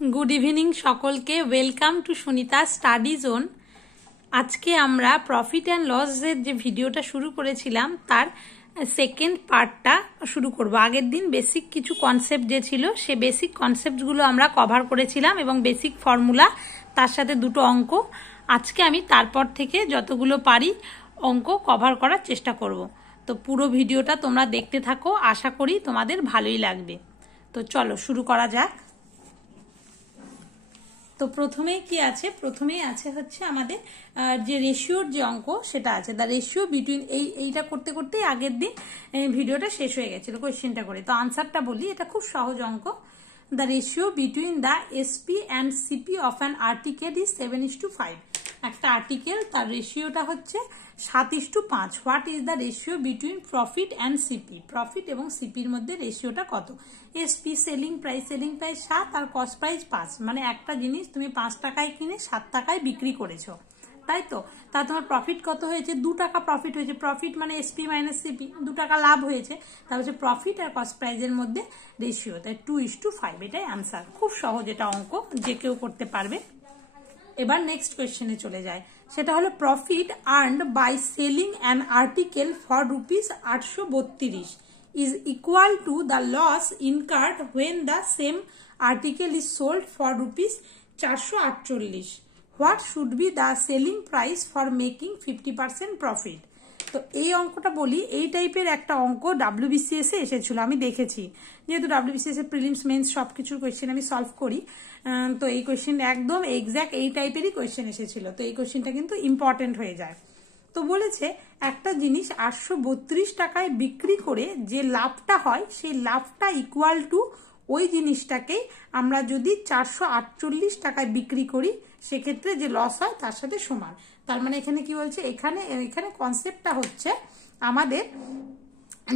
Good evening सकलके welcome to Sunita study zone. आज के आमरा प्रफिट एंड लसेर जे भिडियोटा शुरू करेछिलाम तार सेकेंड पार्टटा शुरू करब। आगेर दिन बेसिक किछु कन्सेप्ट जे छिलो से बेसिक कन्सेप्टगुलो आमरा कभार करेछिलाम एबं बेसिक फर्मुला तार साथे दुटो अंक। आजके आमी तारपर थेके जतगुलो पारी अंक कभार करार चेष्टा करब। तो पुरो भिडियोटा तोमरा देखते थाको, आशा करी तोमादेर भालोई लागबे। तो चलो शुरू करा जाक। तो प्रथमे कि आछे, प्रथमेई आछे हच्छे आमादेर जे रेशियोर जे अंक सेटा आछे द रेशियो बिटुइन এইটা করতে করতে আগের দিন ভিডিওটা শেষ হয়ে গেছিল কোশ্চেনটা করে। তো आंसरটা বলি, এটা খুব সহজ অঙ্ক। The ratio between the SP and CP of an article is 7:5। একটা আর্টিকেল তার রেশিওটা হচ্ছে 7:5। What is the ratio between profit and CP? Profit এবং সিপির মধ্যে রেশিওটা কত? এসপি সেলিং প্রাইস 7 আর কস্ট প্রাইস 5। মানে একটা জিনিস তুমি 5 টাকায় কিনে 7 টাকায় বিক্রি করেছো, তাই তো? তা তোমার প্রফিট কত হয়েছে? 2 টাকা প্রফিট হয়েছে। প্রফিট মানে এসপি মাইনাস সিপি, 2 টাকা লাভ হয়েছে। তাহলে হচ্ছে প্রফিট আর কস্ট প্রাইসের মধ্যে রেশিও, তাই 2:5। এটাই আনসার। খুব সহজ এটা অঙ্ক, যে কেউ করতে পারবে। এবার নেক্সট কোয়েশ্চেনে চলে যায়, সেটা হলো profit earned by selling an article for ₹832 is equal to the loss incurred when the same article is sold for ₹448. What should be the selling price for making 50% profit? তো এই অঙ্কটা বলি, এই টাইপের একটা অঙ্ক WBCS এ এসেছিল, আমি দেখেছি। যেহেতু WBCS এর প্রিলিমস মেন্স সবকিছুর কোয়েশ্চেন আমি সলভ করি, তো এই কোয়েশ্চেন একদম এক্স্যাক্ট এই টাইপেরই কোয়েশ্চেন এসেছিল। তো এই কোয়েশ্চেনটা কিন্তু ইম্পর্টেন্ট হয়ে যায়। তো বলেছে একটা জিনিস 832 টাকায় বিক্রি করে যে লাভটা হয় সেই লাভটা ইকুয়াল টু ওই জিনিসটাকে আমরা যদি 448 টাকায় বিক্রি করি সেক্ষেত্রে যে লস হয় তার সাথে সমান। তার মানে এখানে কি বলছে, এখানে কনসেপ্টটা হচ্ছে আমাদের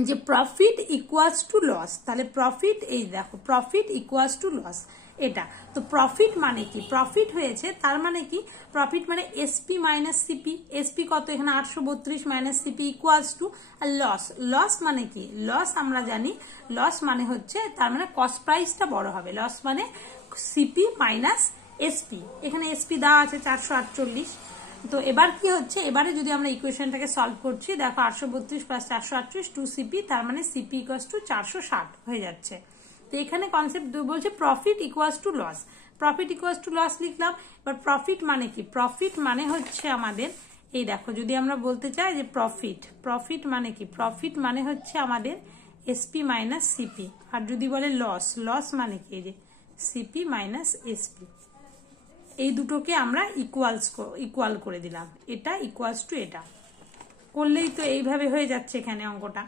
যে প্রফিট ইকুয়ালস টু লস। তাহলে প্রফিট, এই দেখো প্রফিট ইকুয়ালস টু লস এটা। তো প্রফিট মানে কি? প্রফিট হয়েছে তার মানে কি? প্রফিট মানে এসপি মাইনাস সিপি। এসপি কত এখানে? 832 minus CP equals to loss. Loss মানে কি? লস আমরা জানি, লস মানে হচ্ছে তার মানে কস্ট প্রাইসটা বড় হবে। লস মানে সিপি মাইনাস এসপি। এখানে এসপি দেওয়া আছে 448। তো এবার কি হচ্ছে, এবারে যদি আমরা ইকুয়েশনটাকে সলভ করছি, দেখো 832 প্লাস 438 2 সিপি, তার মানে সিপি ইকুয়ালস টু 460 হয়ে যাচ্ছে। তো এখানে কনসেপ্ট বলছে profit equals to loss. Profit equals to loss লিখলাম। এবার প্রফিট মানে কি? প্রফিট মানে হচ্ছে আমাদের, এই দেখো যদি আমরা বলতে চাই যে প্রফিট মানে কি? প্রফিট মানে হচ্ছে আমাদের এসপি মাইনাস সিপি। আর যদি বলে লস মানে কি? যে সিপি মাইনাস এসপি। এই দুটোকে আমরা ইকুয়াল করে দিলাম। এটা ইকুয়ালস টু এটা করলেই তো এইভাবে হয়ে যাচ্ছে এখানে অঙ্কটা।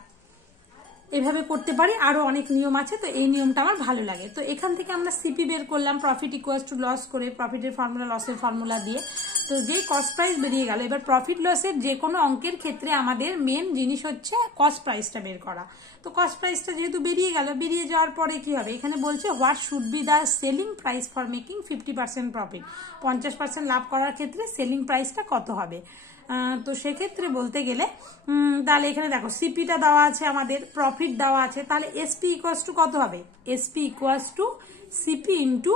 এইভাবে করতে পারি, আরো অনেক নিয়ম আছে, তো এই নিয়মটা আমার ভালো লাগে। তো এখান থেকে আমরা সিপি বের করলাম, প্রফিট ইকুয়ালস টু লস করে, প্রফিটের ফর্মুলা লসের ফর্মুলা দিয়ে। তো যেই কস্ট প্রাইস বেরিয়ে গেল, এবার প্রফিট লসের যে কোনো অঙ্কের ক্ষেত্রে আমাদের মেন জিনিস হচ্ছে কস্ট প্রাইসটা বের করা। তো কস্ট প্রাইসটা যেহেতু বেরিয়ে গেল, বেরিয়ে যাওয়ার পরে কি হবে? এখানে বলছে what should be the selling price for making 50% profit. 50% লাভ করার ক্ষেত্রে সেলিং প্রাইসটা কত হবে? তো সেক্ষেত্রে বলতে গেলে তাহলে এখানে দেখো সিপিটা দেওয়া আছে, আমাদের প্রফিট দেওয়া আছে, তাহলে এসপি ইকুয়ালস টু কত হবে? SP equals to CP into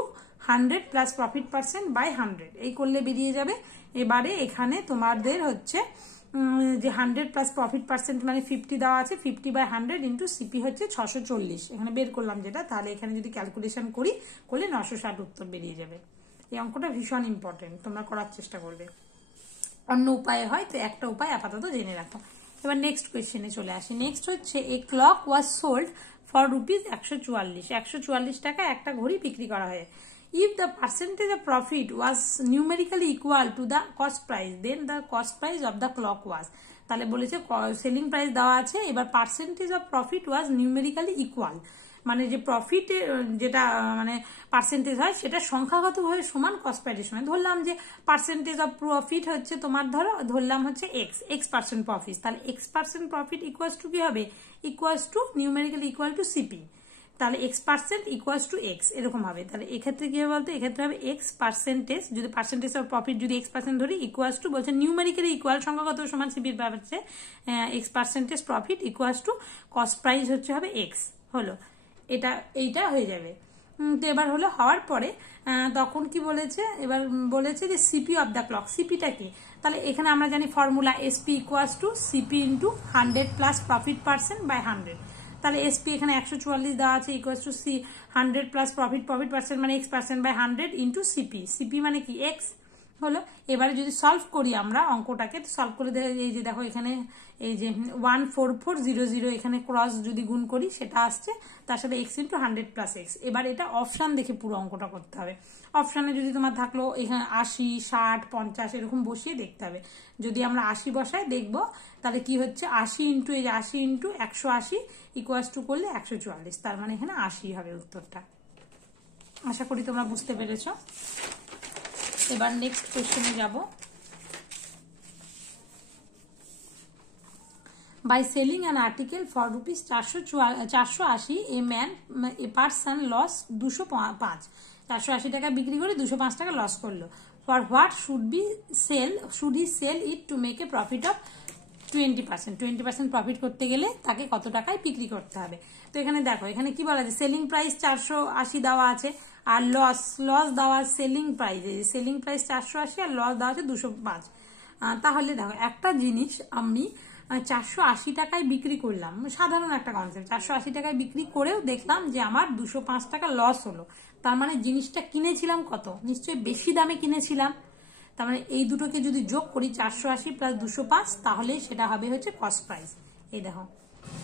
100 plus profit percent by 100। এই করলে বেরিয়ে যাবে। এবারে এখানে তোমাদের হচ্ছে যে 100 প্লাস প্রফিট পার্সেন্ট মানে 50 দেওয়া আছে, 50/100 ইন্টু সিপি হচ্ছে 640। এখানে বের করলাম যেটা, তাহলে এখানে যদি ক্যালকুলেশন করলে 960 উত্তর বেরিয়ে যাবে। এই অঙ্কটা ভীষণ ইম্পর্টেন্ট, তোমরা করার চেষ্টা করবে। অন্য উপায় হয় তো একটা উপায় আপাতত জেনে রাখো। এবার নেক্সট কোয়েশ্চেনে চলে আসি। নেক্সট হচ্ছে a clock was sold for ₹144। 144 টাকা একটা ঘড়ি বিক্রি করা হয়। If the percentage of profit was numerically equal to the cost price, then the cost price of the clock was. তাহলে বলেছে সেলিং প্রাইস দেওয়া আছে, এবার percentage of profit was numerically equal, মানে যে প্রফিটের যেটা মানে পার্সেন্টেজ হয় সেটা সংখ্যাগতভাবে সমান কস্ট প্রাইসের সঙ্গে। ধরলাম যে পার্সেন্টেজ অফ প্রফিট হচ্ছে তোমার ধরলাম হচ্ছে x% প্রফিট, তাহলে x% প্রফিট ইকুয়ালস টু কি হবে? Equals to numerically equal two CP. তাহলে x% ইকুয়ালস টু x এরকম হবে। তাহলে এক্ষেত্রে কি হবে বলতো? এক্ষেত্রে হবে x%, যদি পার্সেন্টেজ অফ প্রফিট যদি x% ধরি, ইকুয়ালস টু বলছে নিউমেরিক্যালি ইকুয়াল সংখ্যাগত সমান সিপির ব্যাপার হচ্ছে x% profit equals to cost price হচ্ছে হবে x হলো। এইটা হয়ে যাবে। তো এবার হলো হওয়ার পরে তখন কি বলেছে, এবার বলেছে যে সিপি অফ দ্য ক্লক। সিপিটা কি, তাহলে এখানে আমরা জানি formula SP equals to CP into 100 plus profit percent by 100। তাহলে এসপি এখানে 144 দেওয়া আছে equals to 100 plus profit percent মানে x% by 100 into CP. CP মানে কি এক্স হলো। এবারে যদি সলভ করি আমরা অঙ্কটাকে, সলভ করে এই যে দেখো এখানে এই যে 14400 এখানে ক্রস যদি গুণ করি সেটা আসছে, তার সাথে x ইন্টু 100 প্লাস এক্স। এবার এটা অপশান দেখে পুরো অঙ্কটা করতে হবে। অপশানে যদি তোমার থাকলো এখানে 80, 60, 50 এরকম বসিয়ে দেখতে হবে। যদি আমরা 80 বসাই দেখবো তাহলে কি হচ্ছে 80 ইন্টু এই যে 80 ইন্টু 180 ইকুয়ালস টু করলে 144, তার মানে এখানে 80 হবে উত্তরটা। আশা করি তোমরা বুঝতে পেরেছো। এবার নেক্সট কোশ্চেনে যাব। By selling an article for rupees 480, a person lost 205। 480 টাকা বিক্রি করে 205 টাকা লস করলো। For what should he sell it to make a profit of 20%? 20% profit করতে গেলে তাকে কত টাকায় বিক্রি করতে হবে? তো এখানে দেখো এখানে কি বলা আছে, সেলিং প্রাইস 480 দেওয়া আছে আর লস দেওয়া সেলিং প্রাইস, সেলিং প্রাইস 480 আর লস দেওয়া আছে 205। তাহলে দেখো একটা জিনিস আমি 480 টাকায় বিক্রি করলাম, সাধারণ একটা কনসেপ্ট, 480 টাকায় বিক্রি করেও দেখলাম যে আমার 205 টাকা লস হলো। তার মানে জিনিসটা কিনেছিলাম কত, নিশ্চয়ই বেশি দামে কিনেছিলাম। তার মানে এই দুটোকে যদি যোগ করি 480 প্লাস 205 তাহলে সেটা হবে হচ্ছে কস্ট প্রাইস। এই দেখো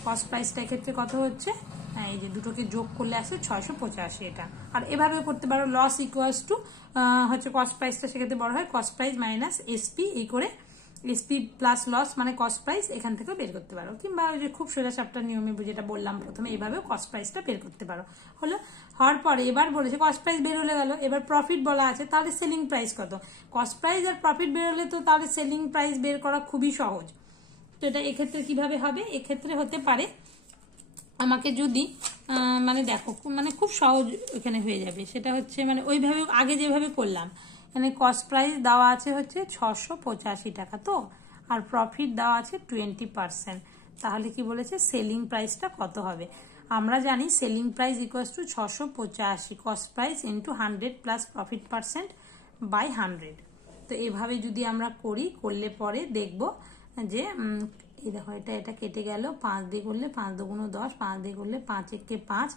কস্ট প্রাইসটা ক্ষেত্রে কত হচ্ছে, এই যে দুটোকে যোগ করলে আসে 685 এটা। আর এভাবে করতে পারো লস ইকুয়ালস টু হচ্ছে কস্ট প্রাইসটা সেক্ষেত্রে বড় হয় কস্ট প্রাইস মাইনাস এসপি, এই করে এসপি প্লাস লস মানে কস্ট প্রাইস এখান থেকে বের করতে পারো। কিংবা ওই যে খুব সোজা সাপটা নিয়মে যেটা বললাম প্রথমে এইভাবেও কস্ট প্রাইসটা বের করতে পারো। হলো হওয়ার পরে এবার বলেছে কস্ট প্রাইস বের হলে গেল, এবার প্রফিট বলা আছে, তাহলে সেলিং প্রাইস কত। কস্ট প্রাইস আর প্রফিট বের হলে তো তাহলে সেলিং প্রাইস বের করা খুবই সহজ। তো এটা এক্ষেত্রে কিভাবে হবে, এক্ষেত্রে হতে পারে আমাকে যদি মানে দেখো মানে খুব সহজ এখানে হয়ে যাবে, সেটা হচ্ছে মানে ওইভাবে আগে যেভাবে করলাম, এখানে কস্ট প্রাইস দেওয়া আছে হচ্ছে 685 টাকা, তো আর প্রফিট দেওয়া আছে 20%। তাহলে কি বলেছে সেলিং প্রাইসটা কত হবে। আমরা জানি selling price equals to 685 cost price into 100 plus profit percent by 100। তো এভাবে যদি আমরা করলে পরে দেখব যে এই দেখো এটা কেটে গেল, 5 দিয়ে করলে 5 দুগুণ 10, 5 দিয়ে করলে 5 একে 5,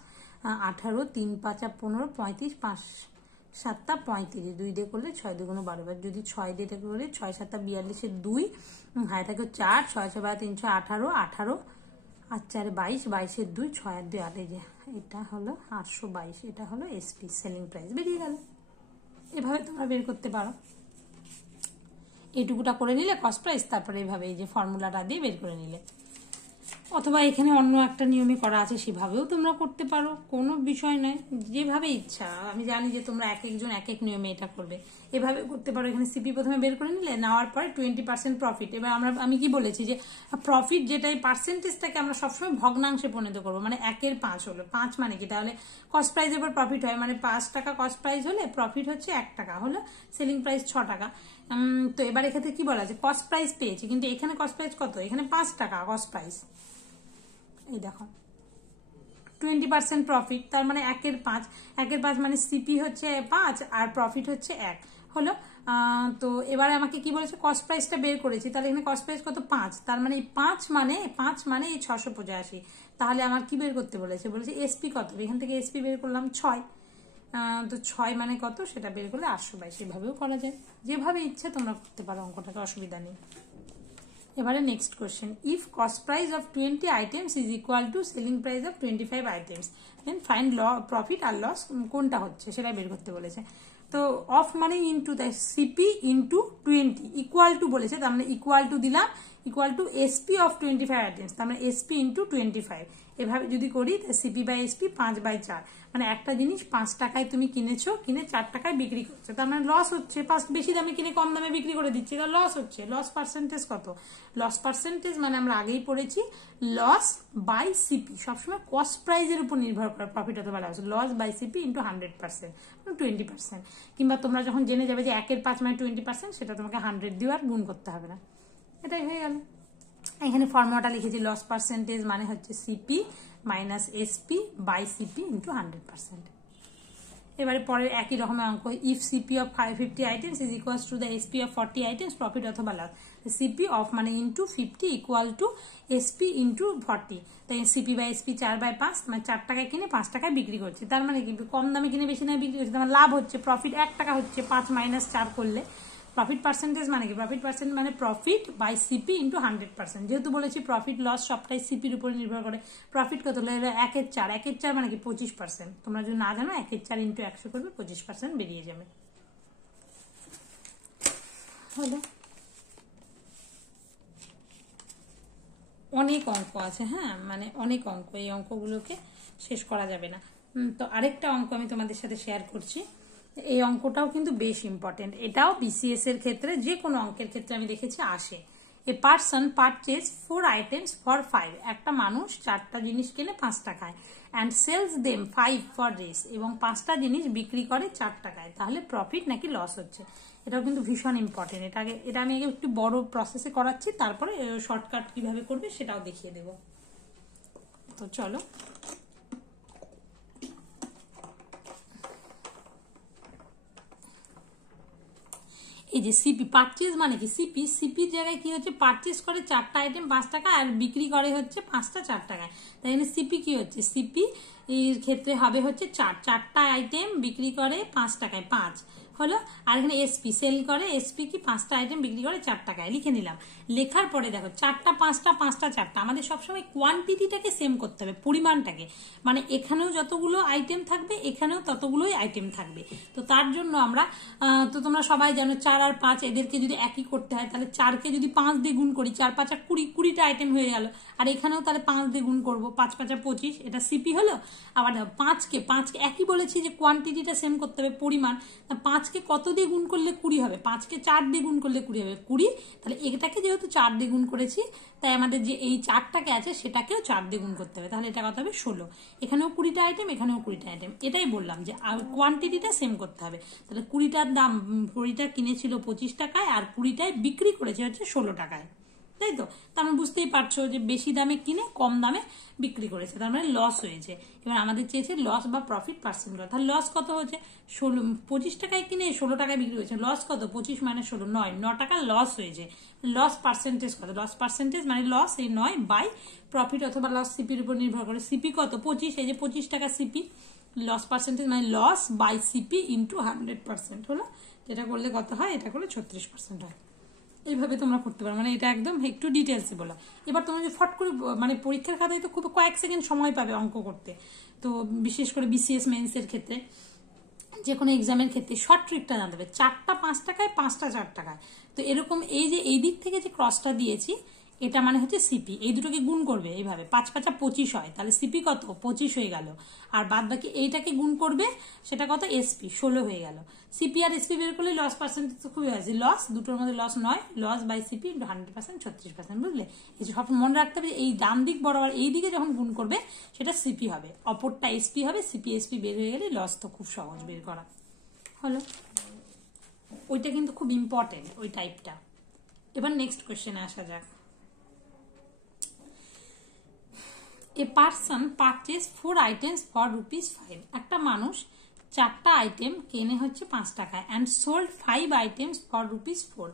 18, 3 5 15, 35, 5 7 35, 2 দিয়ে করলে 6 দুগুণ 12, যদি 6 দিয়ে করলে 6 7 42, 2 হ্যাঁ এটাকে 4, 6 6 12 318, 18 আর 4 22, 22 2, 6 আর 2 8, এই যে এটা হলো 822, এটা হলো এসপি সেলিং প্রাইস বেরিয়ে গেল। এভাবে তোমরা বের করতে পারো। এইটুকুটা করে নিলে কস্ট প্রাইস, তারপরে এইভাবে এই যে ফর্মুলাটা দিয়ে বের করে নিলে, অথবা এখানে অন্য একটা নিয়মে করা আছে সেভাবেও তোমরা করতে পারো, কোনো বিষয় নয়, যেভাবে ইচ্ছা। আমি জানি যে তোমরা এক একজন এক এক নিয়মে এটা করবে, এভাবে করতে পারো। এখানে সিপি প্রথমে বের করে নিলে, নেওয়ার পরে 20% প্রফিট। এবার আমি কি বলেছি যে প্রফিট যেটা এই পার্সেন্টেজটাকে আমরা সবসময় ভগ্নাংশে পরিণত করবো, মানে 1/5 হলো, 5 মানে কি, তাহলে কস্ট প্রাইসের পর প্রফিট হয়, মানে 5 টাকা কস্ট প্রাইস হলে প্রফিট হচ্ছে 1 টাকা, হলো সেলিং প্রাইস 6 টাকা। তো এবার এক্ষেত্রে কি বলা আছে, কস্ট প্রাইস পেয়েছি, কিন্তু এখানে কস্ট প্রাইস কত, এখানে 5 টাকা কস্ট প্রাইস। এই দেখো 20% প্রফিট, তার মানে 1/5 মানে সিপি হচ্ছে 5 আর প্রফিট হচ্ছে 1 হলো। তো এবারে আমাকে কি বলেছে কস্ট প্রাইসটা বের করেছি, তাহলে এখানে কস্ট প্রাইস কত 5, তার মানে 5 মানে এই 685। তাহলে আমার কি বের করতে বলেছে এসপি কত, এখান থেকে এসপি বের করলাম 6, তো 6 মানে কত সেটা বের করলে 822। এভাবেও করা যায়, যেভাবে ইচ্ছে তোমরা করতে পারো, অঙ্কটাকে অসুবিধা নেই। এবারে next question, if cost price of 20 items is equal to selling price of 25 items, then find profit আর লস কোনটা হচ্ছে সেটা বের করতে বলেছে। তো অফ মানে ইন্টু, তাই সিপি ইন্টু 20 ইকুয়াল টু বলেছে, তার মানে ইকুয়াল টু দিলাম equal to SP of 25 items, তার মানে এসপি ইন্টু 25। এভাবে যদি করি সিপি বাই এসপি 5/4, মানে একটা জিনিস 5 টাকায় তুমি কিনেছো, কিনে 4 টাকায় বিক্রি করছো, তার মানে লস হচ্ছে। বেশি দামে কিনে কম দামে বিক্রি করে দিচ্ছি, তাহলে লস হচ্ছে। লস পার্সেন্টেজ কত, লস পার্সেন্টেজ মানে আমরা আগেই পড়েছি লস বাই সিপি সবসময় কস্ট প্রাইসের উপর নির্ভর করে প্রফিট অথবা loss, loss by CP into 100% 20%। কিংবা তোমরা যখন জেনে যাবে যে 1/5 মানে 20%, সেটা তোমাকে 100 দিয়ে আর গুণ করতে হবে না, এটাই হয়ে গেল। এখানে ফর্মুলাটা লিখেছি লস পার্সেন্টেজ মানে হচ্ছে CP minus SP by CP into 100%। এবারে পরের একই রকমের অঙ্ক, if CP of 50 items is equal to the SP of 40 items, profit অথবা লস। সিপি অফ মানে into 50 equal to SP into 40। তাই সিপি বাই এসপি 4/5, মানে 4 টাকায় কিনে 5 টাকায় বিক্রি করছে। তার মানে কি কম দামে কিনে বেশি দামে বিক্রি করছে, তার লাভ হচ্ছে, প্রফিট 1 টাকা হচ্ছে। 5 - 4 করলে প্রফিট পার্সেন্টেজ মানে কি, প্রফিট পার্সেন্ট মানে প্রফিট বাই সিপি ইন্টু 100%। যেহেতু বলেছি প্রফিট লস সবটাই সিপির উপরে নির্ভর করে। প্রফিট কত হলো 1/4, 1/4 মানে কি 25%। তোমরা যদি না জানো 1/4 ইন্টু 100 করবে, 25% বেরিয়ে যাবে। হলো, অনেক অঙ্ক আছে, হ্যাঁ মানে অনেক অঙ্ক, এই অঙ্কগুলোকে শেষ করা যাবে না। তো আরেকটা অঙ্ক আমি তোমাদের সাথে শেয়ার করছি। এই অঙ্কটাও কিন্তু বেশ ইম্পর্টেন্ট, এটাও বিসিএস এর ক্ষেত্রে যে কোনো অঙ্কের ক্ষেত্রে আমি দেখেছি আসে। A person purchase 4 items for 5, একটা মানুষ 4টা জিনিস কিনে 5 টাকায়, and sales them 5 for race, এবং 5টা জিনিস বিক্রি করে 4 টাকায়, তাহলে প্রফিট নাকি লস হচ্ছে। এটাও কিন্তু ভীষণ ইম্পর্টেন্ট। এটা আমি আগে একটু বড় প্রসেসে করাচ্ছি, তারপরে শর্টকাট কিভাবে করবে সেটাও দেখিয়ে দেব। তো চলো, এই যে সিপি পারচেজ মানে কি, সিপির জায়গায় কি হচ্ছে, পারচেজ করে 4টা আইটেম 5 টাকা আর বিক্রি করে হচ্ছে 5টা 4 টাকায়। তাই জন্য সিপি কি হচ্ছে, সিপি এর ক্ষেত্রে হবে হচ্ছে 4টা আইটেম বিক্রি করে 5 টাকায়, 5 হলো। আর এখানে এসপি সেল করে, এসপি কি 5টা আইটেম বিক্রি করে 4 টাকায়, লিখে নিলাম। লেখার পরে দেখো 4টা 5টা 5টা 4টা, আমাদের সবসময় কোয়ান্টিটিটাকে সেম করতে হবে, পরিমাণটাকে, মানে এখানেও যতগুলো আইটেম থাকবে এখানেও ততগুলোই আইটেম থাকবে। তো তার জন্য আমরা তো তোমরা সবাই জানো 4 আর 5 এদেরকে যদি একই করতে হয়, তাহলে 4কে যদি 5 দিয়ে গুণ করি, 4 5 20টা আইটেম হয়ে গেল। আর এখানেও তাহলে 5 দিয়ে গুণ করবো, 5 5 25, এটা সিপি হলো। আবার দেখো 5কে একই বলেছি যে কোয়ান্টিটিটা সেম করতে হবে, পরিমাণ। 5কে কত দিয়ে গুণ করলে 20 হবে, 5কে 4 দিয়ে গুণ করলে 20 হবে, 20। তাহলে এটাকে যেহেতু 4 দিয়ে গুণ করেছি, তাই আমাদের যে এই 4টাকে আছে সেটাকেও 4 দিয়ে গুণ করতে হবে, তাহলে এটা কত হবে 16। এখানেও 20টা আইটেম, এখানেও 20টা আইটেম, এটাই বললাম যে কোয়ান্টিটিটা সেম করতে হবে। তাহলে 20টার দাম, 20টা কিনেছিল 25 টাকায় আর 20টায় বিক্রি করেছে হচ্ছে 16 টাকায়, তাই তো। তার মানে বুঝতেই পারছো যে বেশি দামে কিনে কম দামে বিক্রি করেছে, তার মানে লস হয়েছে। এবার আমাদের চেয়েছে লস বা প্রফিট পার্সেন্ট কত, তাহলে লস কত হয়েছে, 25 টাকায় কিনে 16 টাকায় বিক্রি করেছে, লস কত, 25 - 16 9 টাকা লস হয়েছে। লস পার্সেন্টেজ কত, লস পার্সেন্টেজ মানে লস এই 9 বাই প্রফিট অথবা লস সিপির উপর নির্ভর করে। সিপি কত 25, এই যে 25 টাকা সিপি, লস পার্সেন্টেজ মানে লস বাই সিপি ইন্টু 100% হলো। এটা করলে কত হয়, এটা করলে 36% হয়। এইভাবে তোমরা করতে পারো, মানে এটা একদম একটু ডিটেলসে বলা। এবার তোমরা যে ফট করে, মানে পরীক্ষার খাতায় তো খুব কয়েক সেকেন্ড সময় পাবে অঙ্ক করতে, তো বিশেষ করে বিসিএস মেন্সের ক্ষেত্রে, যে কোনো এক্সামের ক্ষেত্রে শর্ট ট্রিকটা জানতে হবে। 4টা 5 টাকায়, 5টা 4 টাকায়, তো এরকম এই যে এই দিক থেকে যে ক্রসটা দিয়েছি, এটা মানে হচ্ছে সিপি। এই দুটোকে গুণ করবে এইভাবে, 5 5 25 হয়, তাহলে সিপি কত 25 হয়ে গেল। আর বাদ বাকি এইটাকে গুণ করবে, সেটা কত এসপি 16 হয়ে গেল। সিপি আর এসপি বের করলে লস পার্সেন্টেজ তো খুবই হয়েছে, লস দুটোর মধ্যে loss 9, loss by CP into 100% 36%, বুঝলে। এই যে সব মনে রাখতে হবে, এই ডান দিক বরাবর এই দিকে যখন গুণ করবে সেটা সিপি হবে, অপরটা এসপি হবে। সিপি এসপি বের হয়ে গেলে লস তো খুব সহজ বের করা হলো। ওইটা কিন্তু খুব ইম্পর্টেন্ট ওই টাইপটা। এবার নেক্সট কোয়েশ্চেনে আসা যাক। A person purchase 4 items for ₹5, একটা মানুষ 4টা আইটেম কেনে হচ্ছে 5 টাকায়, অ্যান্ড সোল্ড 5 আইটেমস ফর ₹4,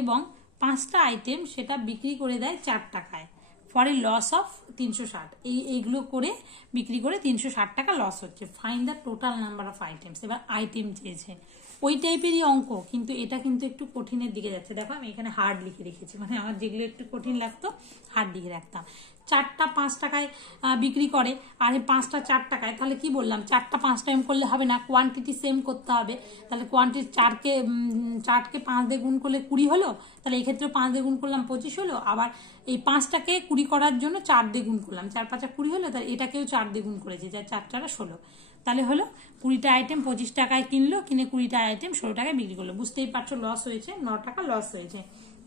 এবং 5টা আইটেম সেটা বিক্রি করে দেয় 4 টাকায়, ফর এ লস অফ 360। এইগুলো করে বিক্রি করে 360 টাকা লস হচ্ছে। Find the total number of items. এবার আইটেম চেয়েছে, ওই টাইপেরই অঙ্ক, কিন্তু এটা কিন্তু একটু কঠিনের দিকে যাচ্ছে। দেখো আমি এখানে হার্ড লিখে রেখেছি, মানে আমার যেগুলো একটু কঠিন লাগতো হার্ড লিখে রাখতাম। 4টা 5 টাকায় বিক্রি করে আর 5টা 4 টাকায়, তাহলে কি বললাম 4টা 5 টাইম করলে হবে না, কোয়ান্টিটি সেম করতে হবে। তাহলে কোয়ান্টিটি 4কে 5 দিয়ে গুণ করলে 20 হলো, তাহলে এই ক্ষেত্রে 5 দিয়ে গুণ করলাম 25 হলো। আবার এই 5টাকে 20 করার জন্য 4 দিয়ে গুণ করলাম, 4 5 20 হলো, তাহলে এটাকেও 4 দিয়ে গুণ করেছি, যা 4 4 16। তাহলে হলো 20টা আইটেম 25 টাকায় কিনলো, কিনে 20টা আইটেম 16 টাকায় বিক্রি করলো। বুঝতেই পারছো লস হয়েছে, 9 টাকা লস হয়েছে।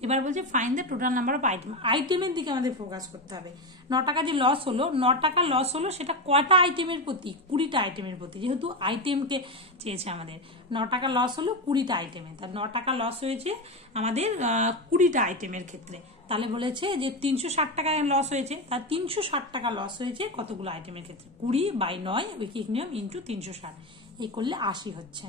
এবার বলছে find the total number of item. আইটেমের দিকে আমাদের ফোকাস করতে হবে। 9 টাকা যে লস হলো, 9 টাকা লস হলো, সেটা কয়টা আইটেমের প্রতি, 20টা আইটেমের প্রতি, যেহেতু আইটেমকে চেয়েছে আমাদের। 9 টাকা লস হলো 20টা আইটেমে, তার 9 টাকা লস হয়েছে আমাদের 20টা আইটেমের ক্ষেত্রে। তাহলে বলেছে যে 360 টাকা লস হয়েছে, তার 360 টাকা লস হয়েছে কতগুলো আইটেমের ক্ষেত্রে, 20 বাই 9 ঐকিক নিয়ম ইন্টু 360। এই করলে 80 হচ্ছে।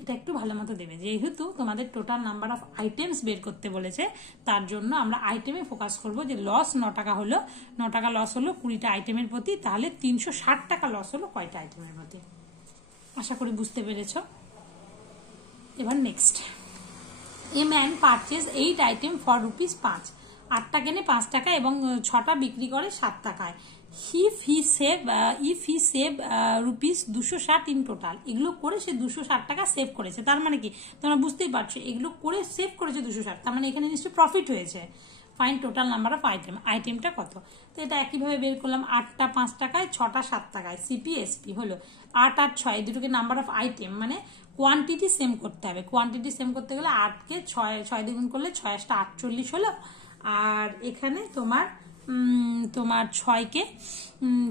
এটা একটু ভালো মতো দেবে, যেহেতু তোমাদের টোটাল নাম্বার অফ আইটেমস বের করতে বলেছে, তার জন্য আমরা আইটেমে ফোকাস করব। যে লস 9 টাকা হলো, 9 টাকা লস হলো 20টা আইটেমের প্রতি, তাহলে 360 টাকা লস হলো কয়টা আইটেমের প্রতি। আশা করি বুঝতে পেরেছ। এবার next, a man purchase 8 item for ₹5, 8টা কেনে 5 টাকা এবং 6টা বিক্রি করে 7 টাকায়। If he save ₹260 in total. এগুলো করে সে 260 টাকা সেভ করেছে। তার মানে কি, তোমরা বুঝতেই পারছো, এগুলো করে সেভ করেছে 260, তার মানে এখানে নিশ্চয়ই প্রফিট হয়েছে। Fine total number of item, আইটেমটা কত। তো এটা একইভাবে বের করলাম, 8টা 5 টাকায়, 6টা 7 টাকায়। সিপিএসপি হলো 8 আর 6, দুটোকে নাম্বার অফ আইটেম মানে কোয়ান্টিটি সেম করতে হবে। কোয়ান্টিটি সেম করতে গেলে 8কে 6 দিয়ে গুণ করলে 6 × 8 = 48 হলো। আর এখানে তোমার 6কে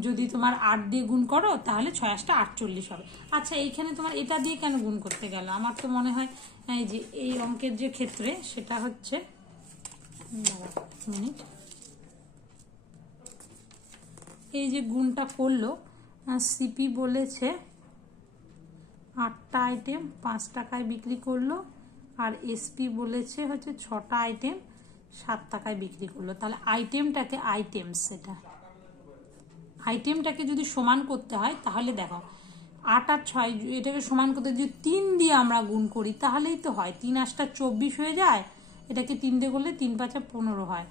যদি তোমার 8 দিয়ে গুণ করো তাহলে 6 × 8 = 48 হবে। আচ্ছা, এইখানে তোমার এটা দিয়ে কেন গুণ করতে গেল? আমার তো মনে হয় এই যে এই অঙ্কের যে ক্ষেত্রে সেটা হচ্ছে, মিনিট, এই যে গুণটা করলো, সিপি বলেছে 8টা আইটেম 5 টাকায় বিক্রি করলো, আর এসপি বলেছে হচ্ছে 6টা আইটেম 7 টাকায় বিক্রি করলো। তাহলে আইটেমটাকে আইটেমটাকে যদি সমান করতে হয় তাহলে দেখো 8 আর 6 এটাকে সমান করতে যদি 3 দিয়ে আমরা গুণ করি তাহলেই তো হয়। 3 × 8 = 24 হয়ে যায়। এটাকে 3 দিয়ে করলে 3 × 5 = 15 হয়।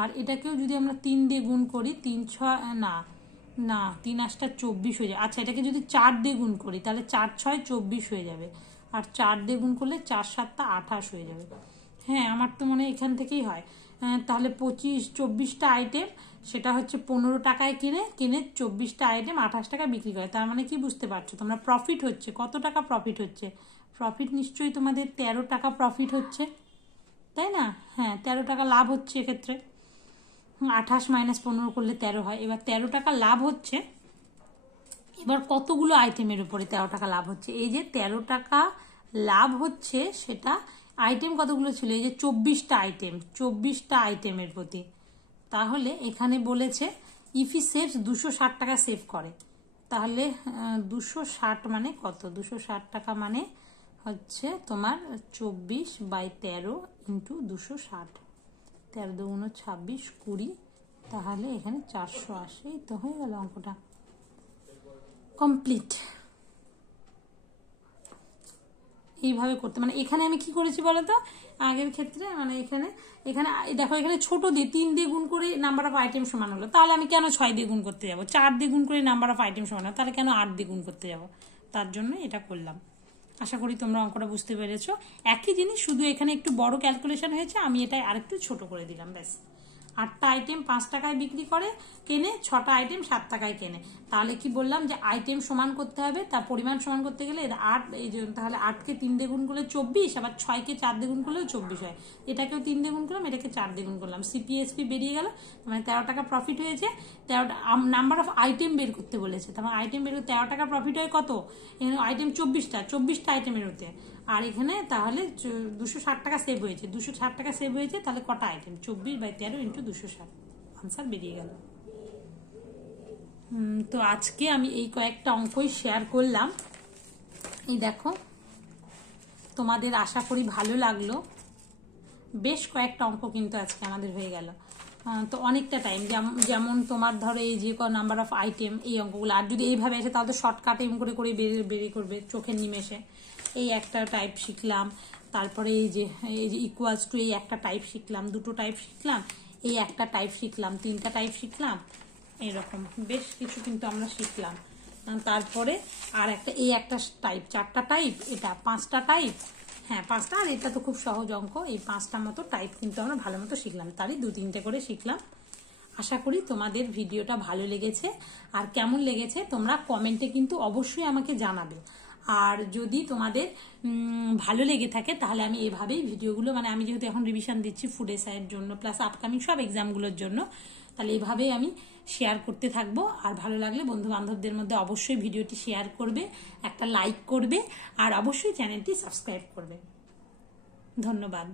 আর এটাকেও যদি আমরা 3 দিয়ে গুণ করি, 3 × 6 না 3 × 8 = 24 হয়ে যায়। আচ্ছা, এটাকে যদি 4 দিয়ে গুণ করি তাহলে 4 × 6 = 24 হয়ে যাবে। আর 4 দিয়ে গুণ করলে 4 × 7 = 28 হয়ে যাবে। হ্যাঁ, আমার তো মনে হয় এখান থেকেই হয়। তাহলে 24টা আইটেম সেটা হচ্ছে 15 টাকায় কিনে 24টা আইটেম 28 টাকায় বিক্রি করে। তার মানে কি বুঝতে পারছো তোমরা, প্রফিট হচ্ছে কত টাকা প্রফিট হচ্ছে? প্রফিট নিশ্চয়ই তোমাদের 13 টাকা প্রফিট হচ্ছে, তাই না? হ্যাঁ, 13 টাকা লাভ হচ্ছে এক্ষেত্রে। 28 - 15 করলে 13 হয়। এবার 13 টাকা লাভ হচ্ছে। এবার কতগুলো আইটেমের উপরে 13 টাকা লাভ হচ্ছে? এই যে 13 টাকা লাভ হচ্ছে, সেটা আইটেম কতগুলো ছিল? এই যে 24টা আইটেম, 24টা আইটেমের প্রতি। তাহলে এখানে বলেছে ইফ হি সেভস 260 টাকা সেভ করে, তাহলে 260 মানে কত? 260 টাকা মানে হচ্ছে তোমার 24/13 × 260, 13 × 2 = 26, 20, তাহলে এখানে 480। তো হয়ে গেল অঙ্কটা কমপ্লিট। এইভাবে করতে, মানে এখানে আমি কি করেছি বলতো, আগের ক্ষেত্রে মানে এখানে দেখো, এখানে ছোট দিয়ে 3 দিয়ে গুণ করে নাম্বার অফ আইটেম সমান হলো, তাহলে আমি কেন 6 দিয়ে গুণ করতে যাব? 4 দিয়ে গুণ করে নাম্বার অফ আইটেম সমান হলো, তাহলে কেন 8 দিয়ে গুণ করতে যাব? তার জন্য এটা করলাম। আশা করি তোমরা অঙ্কটা বুঝতে পেরেছো। একই জিনিস, শুধু এখানে একটু বড় ক্যালকুলেশন হয়েছে, আমি এটা আরেকটু ছোট করে দিলাম, ব্যাস। 8টা আইটেম 5 টাকায় বিক্রি করে কেনে, 6টা আইটেম 7 টাকায় কেনে। তাহলে কি বললাম যে আইটেম সমান করতে হবে, তার পরিমাণ সমান করতে গেলে 8, এই যে তাহলে 8কে 3 দিয়ে গুণ করলে 24, আবার 6কে 4 দিয়ে গুণ করলেও 24 হয়। এটাকেও 3 দিয়ে গুণ করলাম, এটাকে 4 দিয়ে গুণ করলাম, সিপিএসপি বেরিয়ে গেল। মানে 13 টাকা প্রফিট হয়েছে। 13টা নাম্বার অফ আইটেম বের করতে বলেছে, তার আইটেম বের করতে 13 টাকা প্রফিট হয় কত? এখানে আইটেম 24টা আইটেমের হতে। আর এখানে তাহলে 260 টাকা সেভ হয়েছে। 260 টাকা সেভ হয়েছে, তাহলে কটা আইটেম? 24/13 × 260, আনসার বেরিয়ে গেল। তো আজকে আমি এই কয়েকটা অঙ্কই শেয়ার করলাম। এই দেখো, তোমাদের আশা করি ভালো লাগলো। বেশ কয়েকটা অঙ্ক কিন্তু আজকে আমাদের হয়ে গেল। তো অনেকটা টাইম, যেমন তোমার ধরো এই যে নাম্বার অফ আইটেম, এই অঙ্কগুলো আর যদি এইভাবে আসে তাহলে তো শর্টকাট এম করে করে বেরিয়ে করবে চোখের নিমেষে। এই একটা টাইপ শিখলাম, তারপরে এই যে ইকুয়ালস টু, এই একটা টাইপ শিখলাম, দুটো টাইপ শিখলাম, এই একটা টাইপ শিখলাম, 3টা টাইপ শিখলাম, এরকম বেশ কিছু কিন্তু আমরা শিখলাম। তারপরে আর একটা, এই একটা টাইপ, 4টা টাইপ, এটা 5টা টাইপ, হ্যাঁ 5টা, আর এটা তো খুব সহজ অঙ্ক। এই 5টা মতো টাইপ কিন্তু আমরা ভালো মতো শিখলাম, তারই 2-3টে করে শিখলাম। আশা করি তোমাদের ভিডিওটা ভালো লেগেছে। আর কেমন লেগেছে তোমরা কমেন্টে কিন্তু অবশ্যই আমাকে জানাবে। আর যদি তোমাদের ভালো লেগে থাকে তাহলে আমি এভাবেই ভিডিওগুলো, মানে আমি যেহেতু এখন রিভিশন দিচ্ছি ফুড এসআইয়ের জন্য প্লাস আপকামিং সব এক্সামগুলোর জন্য, তাহলে এভাবেই আমি শেয়ার করতে থাকবো। আর ভালো লাগলে বন্ধু বান্ধবদের মধ্যে অবশ্যই ভিডিওটি শেয়ার করবে, একটা লাইক করবে, আর অবশ্যই চ্যানেলটি সাবস্ক্রাইব করবে। ধন্যবাদ।